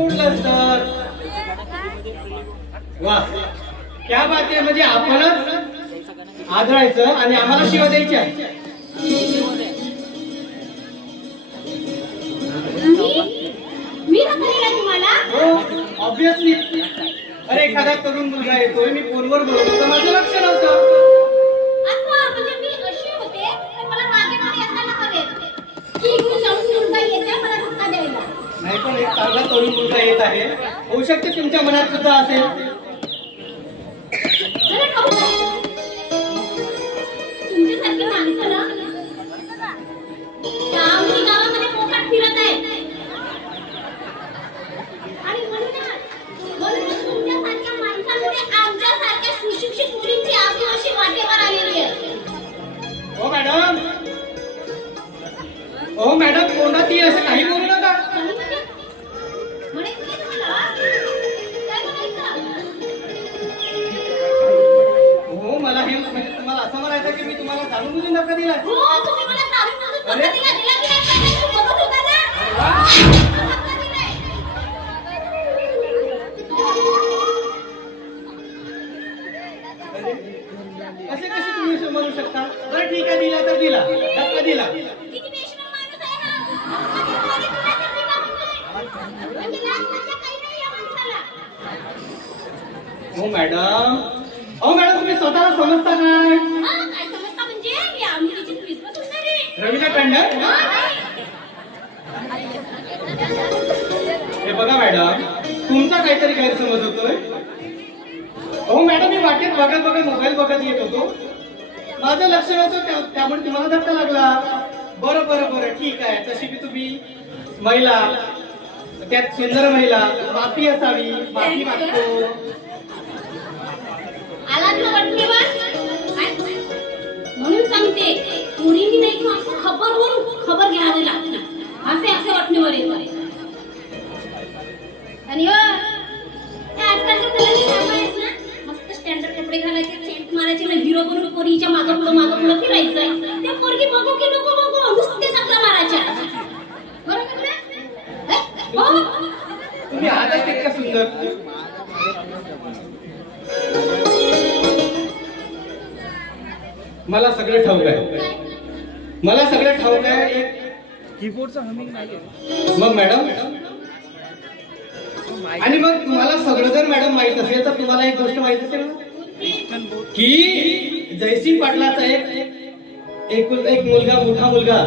उडलंच तर वा क्या बात आहे. म्हणजे आपणच आदरायचं आणि आम्हाला शिवा द्यायच्या. मी नका तुम्हाला हो ऑब्विसली. अरे एखादा तरुण मुलगा येतोय, मी फोनवर बोलतो तर माझं लक्ष नव्हतं. असं म्हणजे मी अशी होते तर मला मागे मागे असायला हवे की इकडून जाऊन मुलगा येते मला धक्का द्यायला. नाही पण एक चांगला तरुण मुलगा येत आहे, होऊ शकते तुमच्या मनात सुद्धा असेल. जरा खाऊ द्या. तुमच्यासारखी माणसं ना गावामध्ये गावामध्ये मोकाट फिरत आहेत आणि म्हणूनच तुमच्यासारख्या माणसांमुळे आमच्यासारख्या सुशिक्षित मुलींची आबरू अशी वाटेवर आलेली आहे. हो मॅडम, हो मॅडम, कोणाती असं काही बोलू नका. म्हणायचं काय तुम्हाला? काय म्हणायचं? हो मला हे म्हणजे तुम्हाला असं म्हणायचं की मी तुम्हाला जाणून बुजून धक्का दिला. हो तुम्ही मला चालून बघून अरे? दिला की नाही तुम्ही बघत होता ना? अरे वा. धक्का दिलाय. असे कसे तुम्ही म्हणू शकता? बरं ठीक आहे, दिला तर दिला, धक्का दिला. किती बेशरम माणूस आहे हा. कधी तुला तर मी का म्हणतोय? म्हणजे लाज लज्जा काही नाही या माणसाला. हो मॅडम, हो मॅडम, तुम्ही स्वतःला समजता काय? हा, काय समजता म्हणजे मी आमुलीची क्रिसमस असणारी. रवीना टंडन. हे बघा मॅडम, तुमचा काहीतरी गैरसमज होतोय. हो मॅडम, मी वाटेत बघत बघत मोबाईल बघत येत होतो, माझं लक्ष नव्हतं त्यामुळे तुम्हाला धक्का लागला. बरं बरं बरं ठीक आहे. तशी बी तुम्ही महिला, त्यात सुंदर महिला, माफी असावी, माफी मागतो. आलात ना वाटणीवर? म्हणून सांगते मुलींनी नाही की असं खबरवरून खबर घ्यावी लागते. असे असे वाटणीवर येतो. आणि हो, त्या आजकालच्या मुलांनी काय आहेत ना, मस्त स्टँडर्ड कपडे घालायचे, सेंट मारायचे ना, हिरो बनून पोरीच्या मागं पुढं फिरायचं. त्या पोरगी बघू की नको बघू, नुसते चकरा मारायच्या. बरोबर ना? हो. तुम्ही आहातच तितक्या सुंदर. मला सगळं ठाऊक आहे, मला सगळं ठाऊक आहे. एक कीबोर्डचा हमिंग नाही. मग मॅडम, आणि मग तुम्हाला सगळं जर मॅडम माहित असेल तर तुम्हाला एक गोष्ट माहित असेल ना की जयसिंग पाटलाचा एक मुलगा, मोठा मुलगा,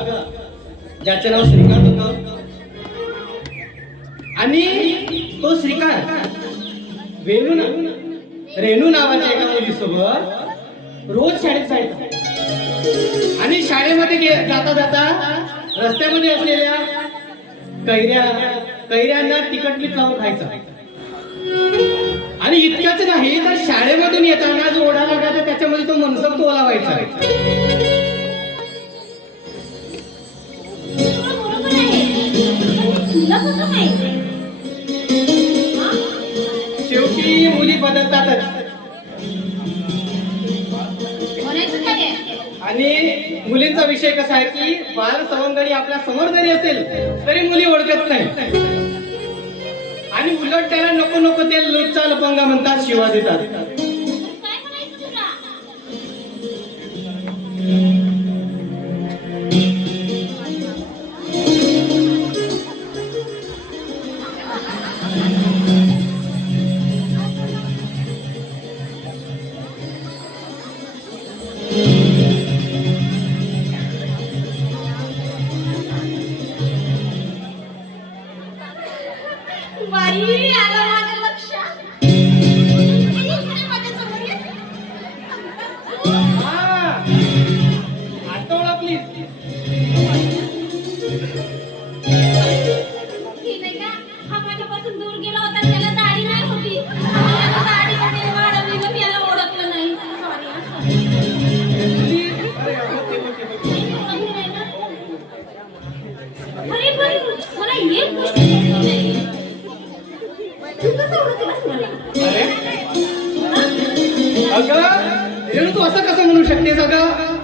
ज्याचे नाव श्रीकांत होतं. आणि तो श्रीकांत रेणू नावाच्या एका मुलीसोबत रोज शाळेत जायचा. आणि शाळेमध्ये जाता जाता रस्त्यामध्ये असलेल्या कैऱ्यांना तिकटलीत लावून खायचा. आणि इतकंच नाही तर शाळेमधून येताना जो ओढा लागायचा त्याच्यामध्ये तो मनसोक्त ओलावायचा. बरोबर आहे. तुला कसं माहिती? शेवटी मुली बदलतातच. म्हणायचं काय आहे? आणि मुलींचा विषय कसा आहे की बाल सवंगडी आपल्या समोर जरी असेल तरी मुली ओळखत नाही. आणि उलट त्याला नको नको ते लुच्चा लपंगा म्हणतात, शिवा देतात. काय म्हणायचं तुला? बाई आला माझ्या लक्षात. माझ्या समोर ये. आठवडा प्लीज. ही नाही का, हा माझ्यापासून दूर गेला होता, त्याला दाढी नाही होती. मला दाढी मध्ये वाढवली ग, मी याला ओळखलं नाही. Sorry. अरे पण मला एक गोष्ट कळली नाही. तू कसं ओळखलंस मला? अगं रेणू, तू असं कसं म्हणू शकतेस? अगं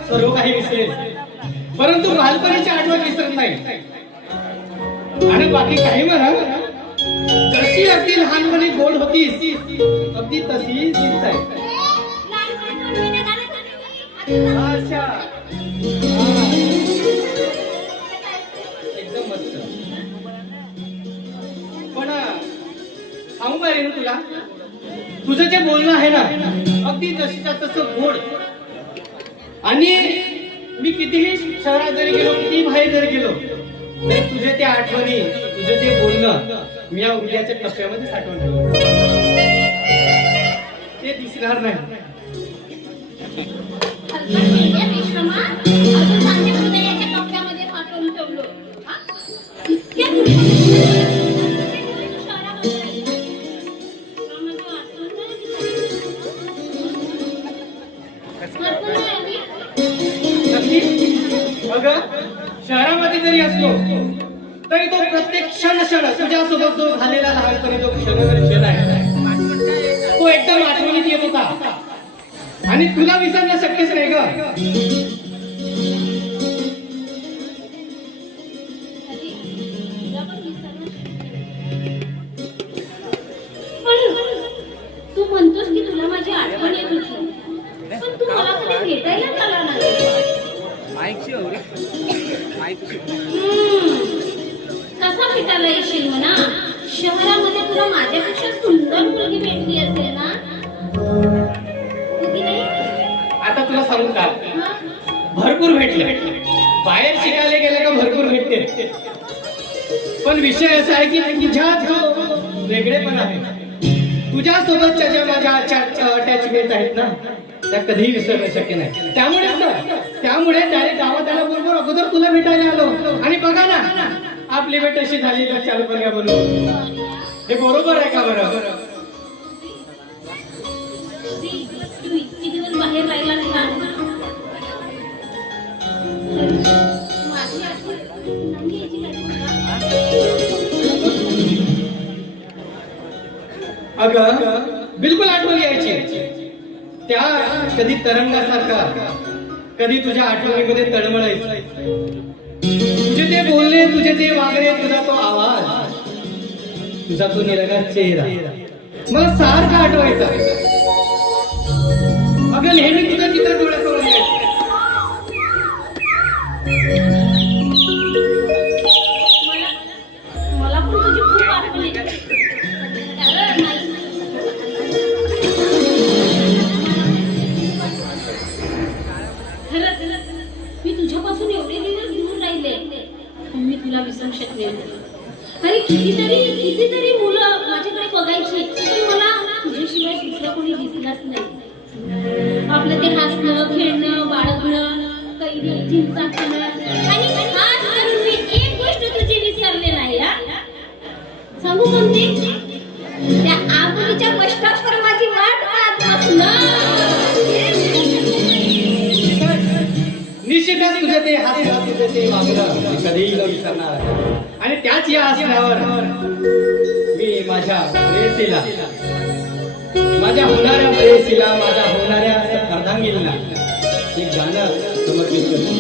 सर्व काही विसरेल परंतु बालपणीची आठवण विसरत नाही. आणि बाकी काही म्हणा, जशी अगदी लहानपणी गोड होतीस अगदी तशीच दिसताय. लहानपणी 2 महिने झाले तुम्ही. आता अच्छा एकदम मस्त. पण सांगू का रे तुला, तुझं जे बोलणं आहे ना अगदी जशीच्या तसं गोड. आणि मी कितीही शहरात जरी गेलो, किती बाहेर जरी गेलो, तरी तुझे ते आठवणी, तुझे ते बोलणं मी या उद्याच्या टप्प्यामध्ये साठवून ठेवलं. ते दिसणार नाही. हल्ला केल्या बेशरमा. अजून सांगते हृदयाच्या कप्प्यामध्ये साठवून ठेवलं. हा? इतक्या शहरामध्ये राहिला. आम्हाला वाटलं नाही. नक्की अगं, शहरामध्ये जरी असलो तरी तो प्रत्येक क्षण तुझ्यासोबत जो झालेला लहानपणी जो क्षण आहे तो एकदम आठवणीत येत होता. आणि तुला विसरणं शक्यच नाही ग. तू म्हणतोस की तुला माझी आठवण येत होती, पण तू मला कधी भेटायला आला नाही. माईकची हो रे. माईकची. कसा भेटायला येशील म्हणा? शहरामध्ये तुला माझ्यापेक्षा सुंदर मुलगी भेटली असेल ना? होती नाही? आता तुला सांगू का, हा? भरपूर भेटले. बाहेर शिकायला गेले का भरपूर भेटते. पण विषय असा आहे की तुझ्यात जो वेगळेपण आहे, तुझ्या सोबतच्या ज्या माझ्या अटॅचमेंट आहेत ना, त्या कधीही विसरणं शक्य नाही. त्यामुळे त्याने गावात आल्याबरोबर अगोदर तुला भेटायला आलो. आणि बघा ना आपली भेट अशी झाली तर चालू बघा बोलू. हे बरोबर आहे का बरं? तू इतके दिवस बाहेर राहिलास ना, माझी आठवण नाही यायची का तुला? अगं बिलकुल आठवण यायची. त्या कधी तरंगासारखा, कधी तुझ्या आठवणीमध्ये तळमळायचं. तुझे ते बोलणे, तुझे ते वागणे, तुझा तो आवाज, तुझा तो निरागस चेहरा मला सारखा आठवायचा. अगं नेहमी तुझं चित्र डोळ्यासमोर यायचं. मला पण तुझी खूप आठवण येते. खरंच मी तुझ्यापासून एवढे दिवस दूर राहिले, पण मी तुला विसरू शकले नाही. अरे कितीतरी मुलं माझ्याकडे बघायची, पण मला तुझ्याशिवाय दुसरं कोणी दिसलाच नाही. आपलं ते हसणं, खेळणं, बाळगणं, कैरी चिंचा खाणं, आणि खास करून मी एक गोष्ट तुझी विसरले नाही. हा? सांगू कोणती? त्या आगीच्या कष्टावर माझी वाट पाहत बसणं. निश्चितच तुझे ते हास्य, तुझे ते वागणं कधीही न विसरणार आहे. आणि त्याच या असल्यावर मी माझ्या प्रेयसीला, माझ्या होणाऱ्या प्रेयसीला, माझ्या होणाऱ्या अर्धांगिनीला एक गाणं समर्पित करतो.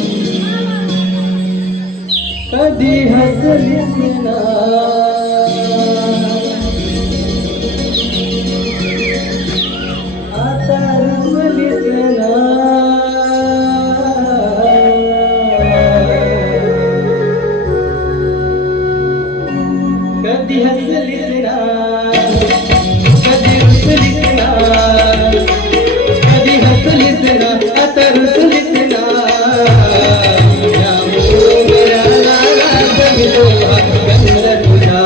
कधी हसलीस ना, आता रुसलीस ना, कधी हसलीस ना, कधी रुसलीस ना, कधी हसलीस ना, आता रुसलीस ना. या मोगऱ्याला गंध तुझा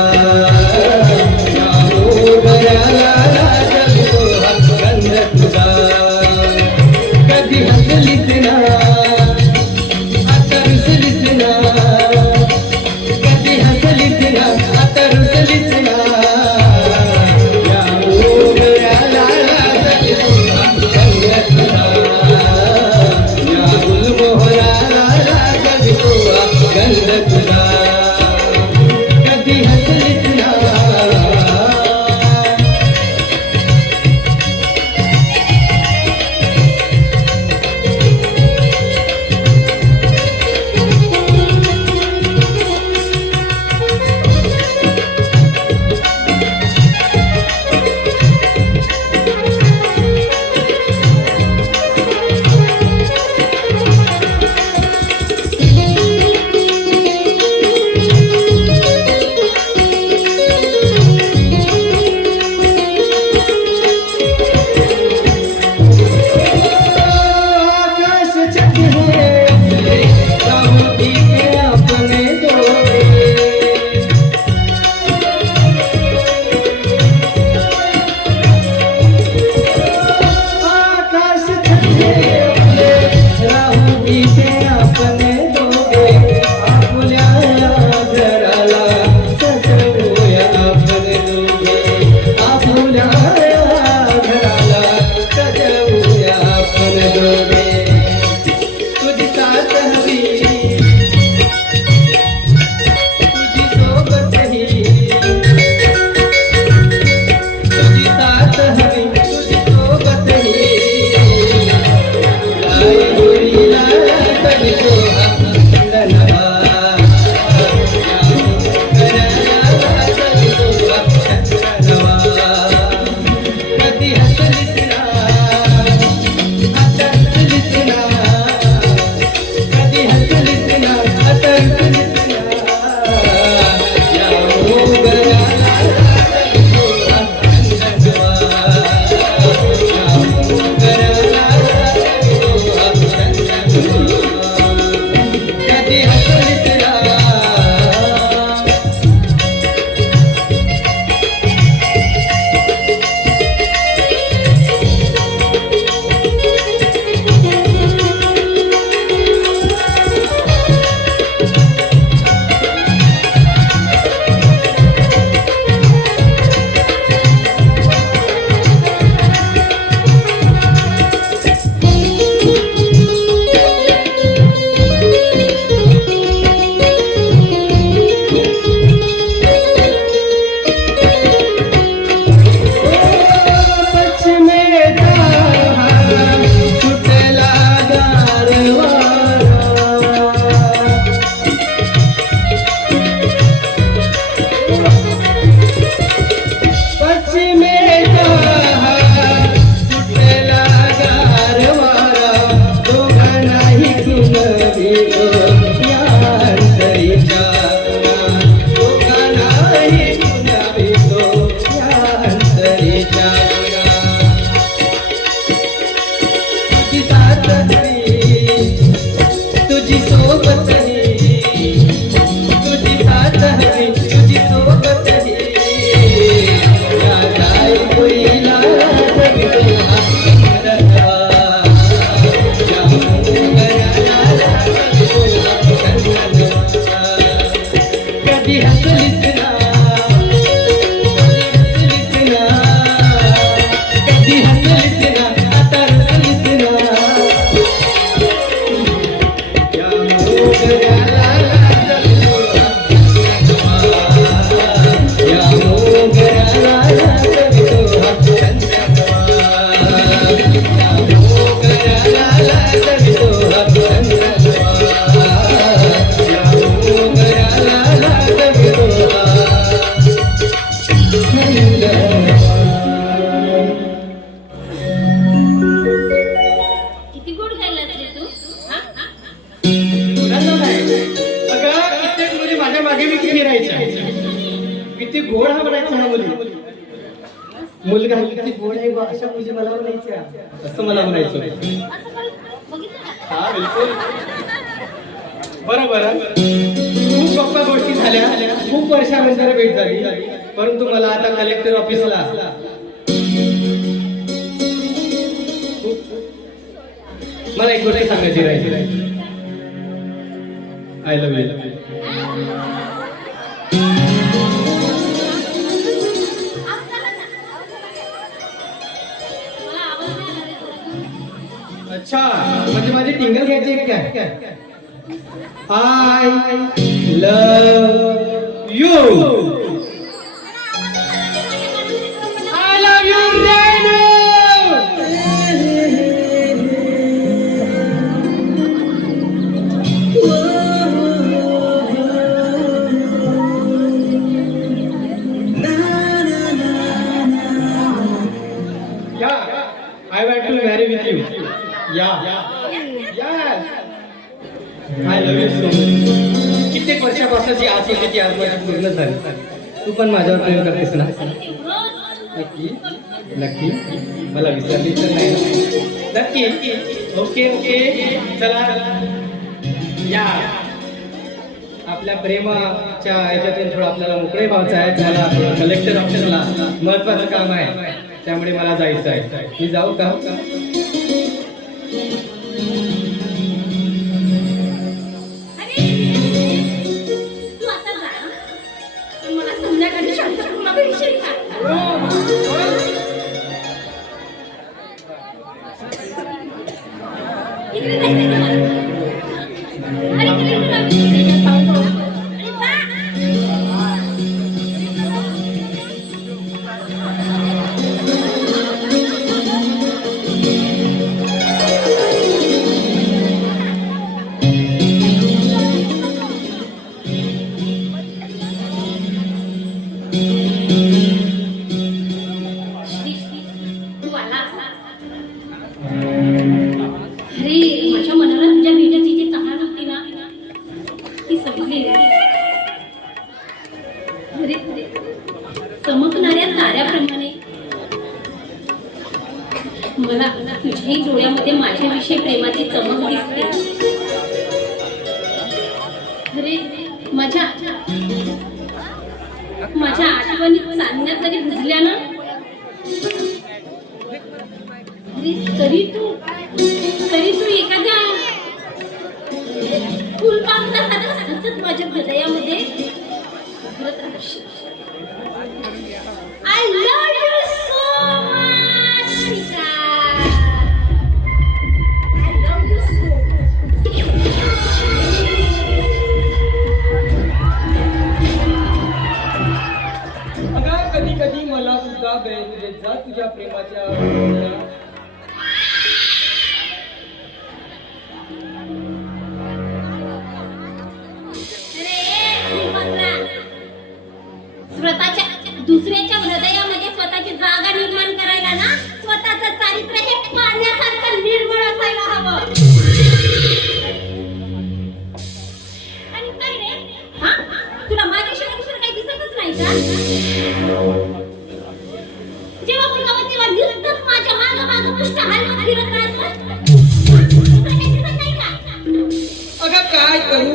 साथ हवी तुझी सोबत ही लाय गोरीला तडको अंगणवा कधी हसलीस ना आता हसलीस ना कधी हसलीस ना आता हसलीस ना या मोगऱ्याला तडको अंगणवा या मोगऱ्याला तडको अंगणवा कधी हसलीस ना तुझी सोबत ही तुझी साथ हवी तुझी सोबत ही या काय होईला जगतो अंगणवा या मोगऱ्याला तडको अंगणवा कधी हसलीस ना कधी हसलीस ना आता हसलीस ना या मोगऱ्याला तडको अंगणवा या मोगऱ्याला तडको अंगणवा या मोगऱ्याला तडको अंगणवा या मोगऱ्याला तडको किती गोड गायलास रे तू हा? मुलांना नाही. अगं कित्येक मुली माझ्या मागे मी फिरायच्या किती गोड हा म्हणायचा हा मुली मुलगा किती गोड आहे बा अशा मुली मला म्हणायच्या असं मला म्हणायचं असं काय बघितलं का? हा बिलकुल बरोबर खूप गप्पा गोष्टी झाल्या खूप वर्षानंतर भेट झाली परंतु मला आता कलेक्टर ऑफिसला मला एक गोष्ट सांगायची राहायची आय लव्ह यू मला आवाज नाही आला रे तुला. अच्छा म्हणजे माझी टिंगल घ्यायची आहे काय I love you I love you I want to marry with you. Yeah. Yes. I love you so much. कित्येक वर्षापासूनची आस होती ती आज माझी पूर्ण झाली. तू पण माझ्यावर प्रेम करतेस ना? नक्की नक्की मला विसरली तर नाही नक्की ओके चला या आपल्या प्रेमाच्या याच्यातून थोडं आपल्याला मोकळे व्हायचं आहे मला कलेक्टर ऑफिसला महत्वाचं काम आहे त्यामुळे मला जायचं आहे मी जाऊ का तू आता जा पण मला संध्याकाळी शांतपणे भेटशील का? इकडे जायचंय का मला? अरे कलेक्टर ऑफिसकडे जा. अरे जा. अरे माझ्या मनाला तुझ्या भेटायची जी तहान होती ना ती संपली रे. अरे चमकणाऱ्या ताऱ्याप्रमाणे मला तुझ्याही डोळ्यामध्ये माझ्याविषयी प्रेमाची चमक दिसते. अरे माझ्या आठवणी चांदण्या जरी भिजल्या ना तरी तू एखाद्या फुलपाखरासारखं सतत माझ्या हृदयामध्ये उतरत राहशील. I love you so much, Shika. I love you so much. अगं कधी कधी मला सुद्धा गैर देत जा तुझ्या प्रेमाच्या आवाजाला. स्वतःच्या दुसऱ्याच्या हृदयामध्ये स्वतःची जागा निर्माण करायला ना स्वतःचं चारित्र्य हे पाण्यासारखं निर्मळ असायला हवं. आणि काय रे हा तुला माझ्याशिवाय दुसरं काही दिसतच नाही का? जेव्हा बोलावं तेव्हा नुसतंच माझ्या मागं पुष्ट हलवत फिरत राहतोस. दुसरं काही दिसत नाही का? अगं काय करू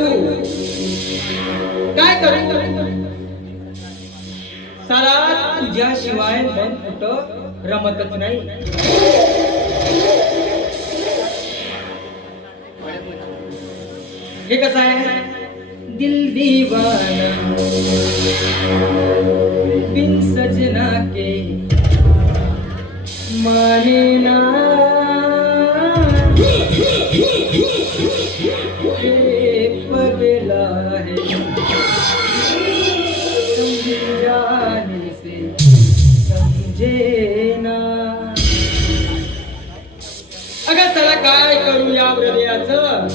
साला तुझ्याशिवाय मन कुठं रमतच नाही. हे कसं आहे दिल दीवाना बिन सजना के माने ना पगला है जाने से समझे ना. अगं चला काय करू या हृदयाचं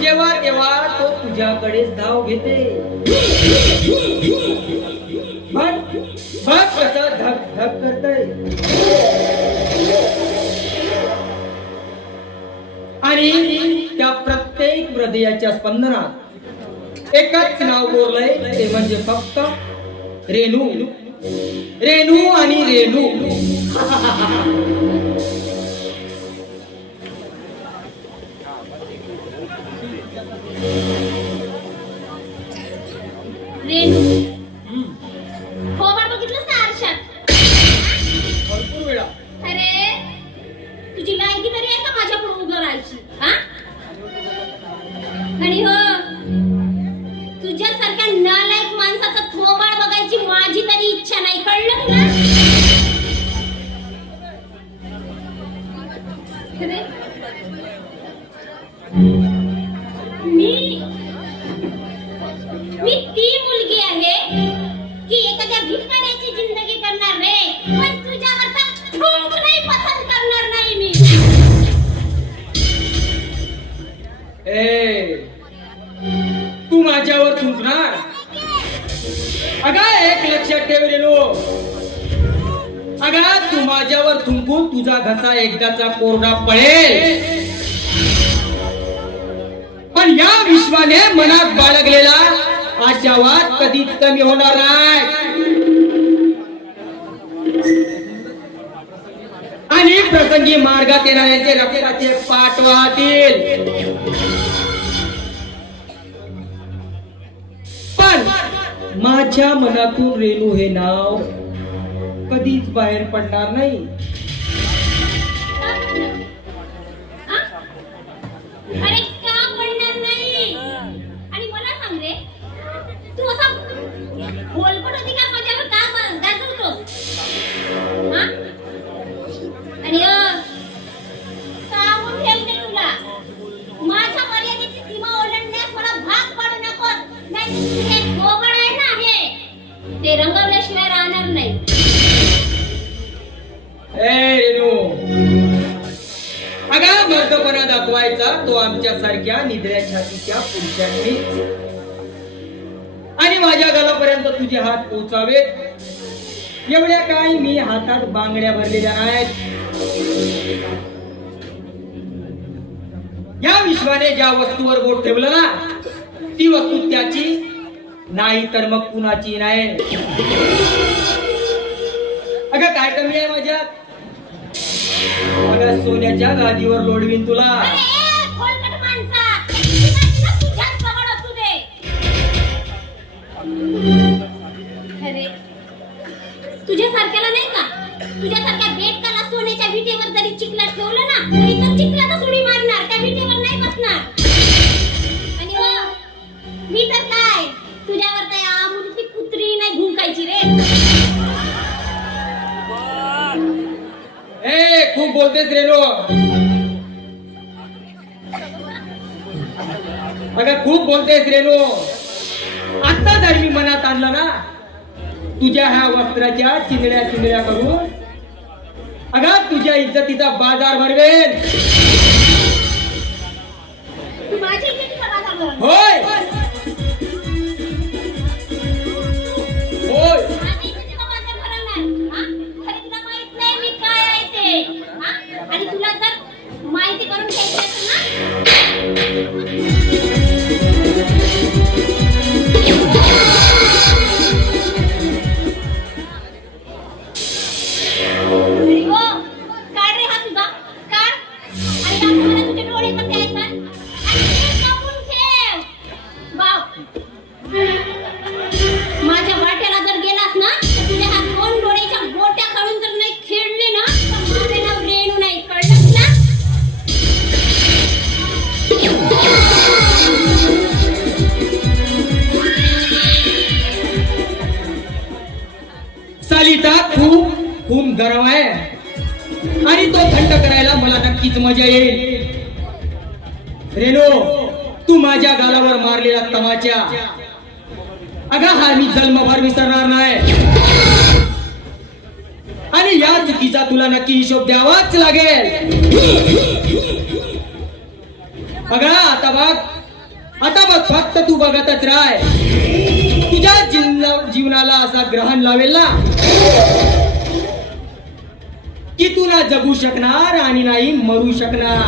जेव्हा तेव्हा तो तुझ्याकडेच धाव घेते. बघ कसं धक धक करतय. आणि त्या प्रत्येक हृदयाच्या स्पंदनात एकच नाव बोललंय ते म्हणजे फक्त रेणू रेणू आणि रेणू. रेणू खोबड बघितलंस ना आरशात भरपूर वेळा. अरे तुझी लायकी तरी आहे का माझ्या पुढे उभं राहायची हा? आणि हो तुझ्यासारख्या नालायक माणसाचं थोबाड बघायची माझी तरी इच्छा नाही कळलं तुला? अरे मी ती मुलगी आहे की एखाद्या भिकाऱ्याची जिंदगी करणार रे पण तुझ्यावर तर थूक नाही पसंत करणार नाही मी. ए तू माझ्यावर थुंकणार? अगं एक लक्षात ठेव रेणू. अगं तू माझ्यावर थुंकून तुझा घसा एकदाचा कोरडा पडेल पण या विश्वाने मनात बाळगलेला आशावाद कधीच कमी होणार नाही. आणि प्रसंगी मार्गात येणाऱ्यांचे रक्ताचे पाठ वाहतील. पण माझ्या मनातून रेणू हे नाव कधीच बाहेर पडणार नाही. हा? अरे का पडणार नाही? आणि मला सांग रे तू असा बोलपट अधिकार माझ्यावर का गाजवतोस हा? आणि सांगून ठेवते तुला माझ्या मर्यादेची सीमा ओलांडण्यास मला भाग पाडू नकोस नाही हे गोबड आहे ना हे ते रंगवल्याशिवाय राहणार नाही. ए रेणू अगं मर्दपणा दाखवायचा तो आमच्या सारख्या निधड्या छातीच्या पुरुषांनीच. आणि माझ्या गळापर्यंत तुझे हात पोचावेत एवढ्या काय मी हातात बांगड्या भरलेल्या नाहीत. या विश्वाने ज्या वस्तूवर बोट ठेवलं ना ती वस्तू त्याची नाही तर मग कुणाची नाही. अगं काय कमी आहे माझ्यात? अगं सोन्याच्या गादीवर लोडवीन तुला. अरे, खोलकट माणसा, तुला तुझ्याच जवळ असू दे. अरे, तुझ्यासारख्याला नाही का, तुझ्यासारख्या बेटकाला सोन्याच्या विटेवर जरी चिखलात ठेवलं ना तरी तो चिखलातच उडी मारणार, त्या विटेवर नाही बसणार. आणि हो, मी तर काय तुझ्यावर त्या आमुलकी कुत्री नाही भुंकायची रे. ए खूप बोलतेस रेणू. अगं खूप बोलतेस रेणू. आता जर मी मनात आणलं ना तुझ्या ह्या वस्त्राच्या चिंगड्या चिंगड्या करून अगं तुझ्या इज्जतीचा बाजार भरवेन. तू माझी इज्जतीचा बाजार भरवणार. होय होय. माझी इज्जतीचा बाजार भरवणार. हा? अरे तुला माहित नाही मी काय आहे ते. हा? आणि तुला जर माहिती करून घ्यायची असेल ना अरे हो, काढ रे हा तुझा, काढ. आणि दाखव मला तुझे डोळे कसे आहेत तर. आणि ते कापून ठेव. बाव. माझ्या वाट्याला जर गेलास ना तर तुझ्या ह्या दोन डोळ्याच्या गोट्या काढून जर नाही खेळले ना तर माझे नाव रेणू नाही, कळलं तुला? सालीचा खूप खूप गरम आहे आणि तो थंड करायला मला नक्कीच मजा येईल. रेणू तू माझ्या गालावर मारलेला तमाचा अगं हा मी जन्मभर विसरणार नाही आणि या चुकीचा तुला नक्की हिशोब द्यावाच लागेल. अगं आता बघ फक्त तू बघतच राह. तुझ्या जीवनाला असा ग्रहण लावेल ना की तू ना जगू शकणार आणि नाही मरू शकणार.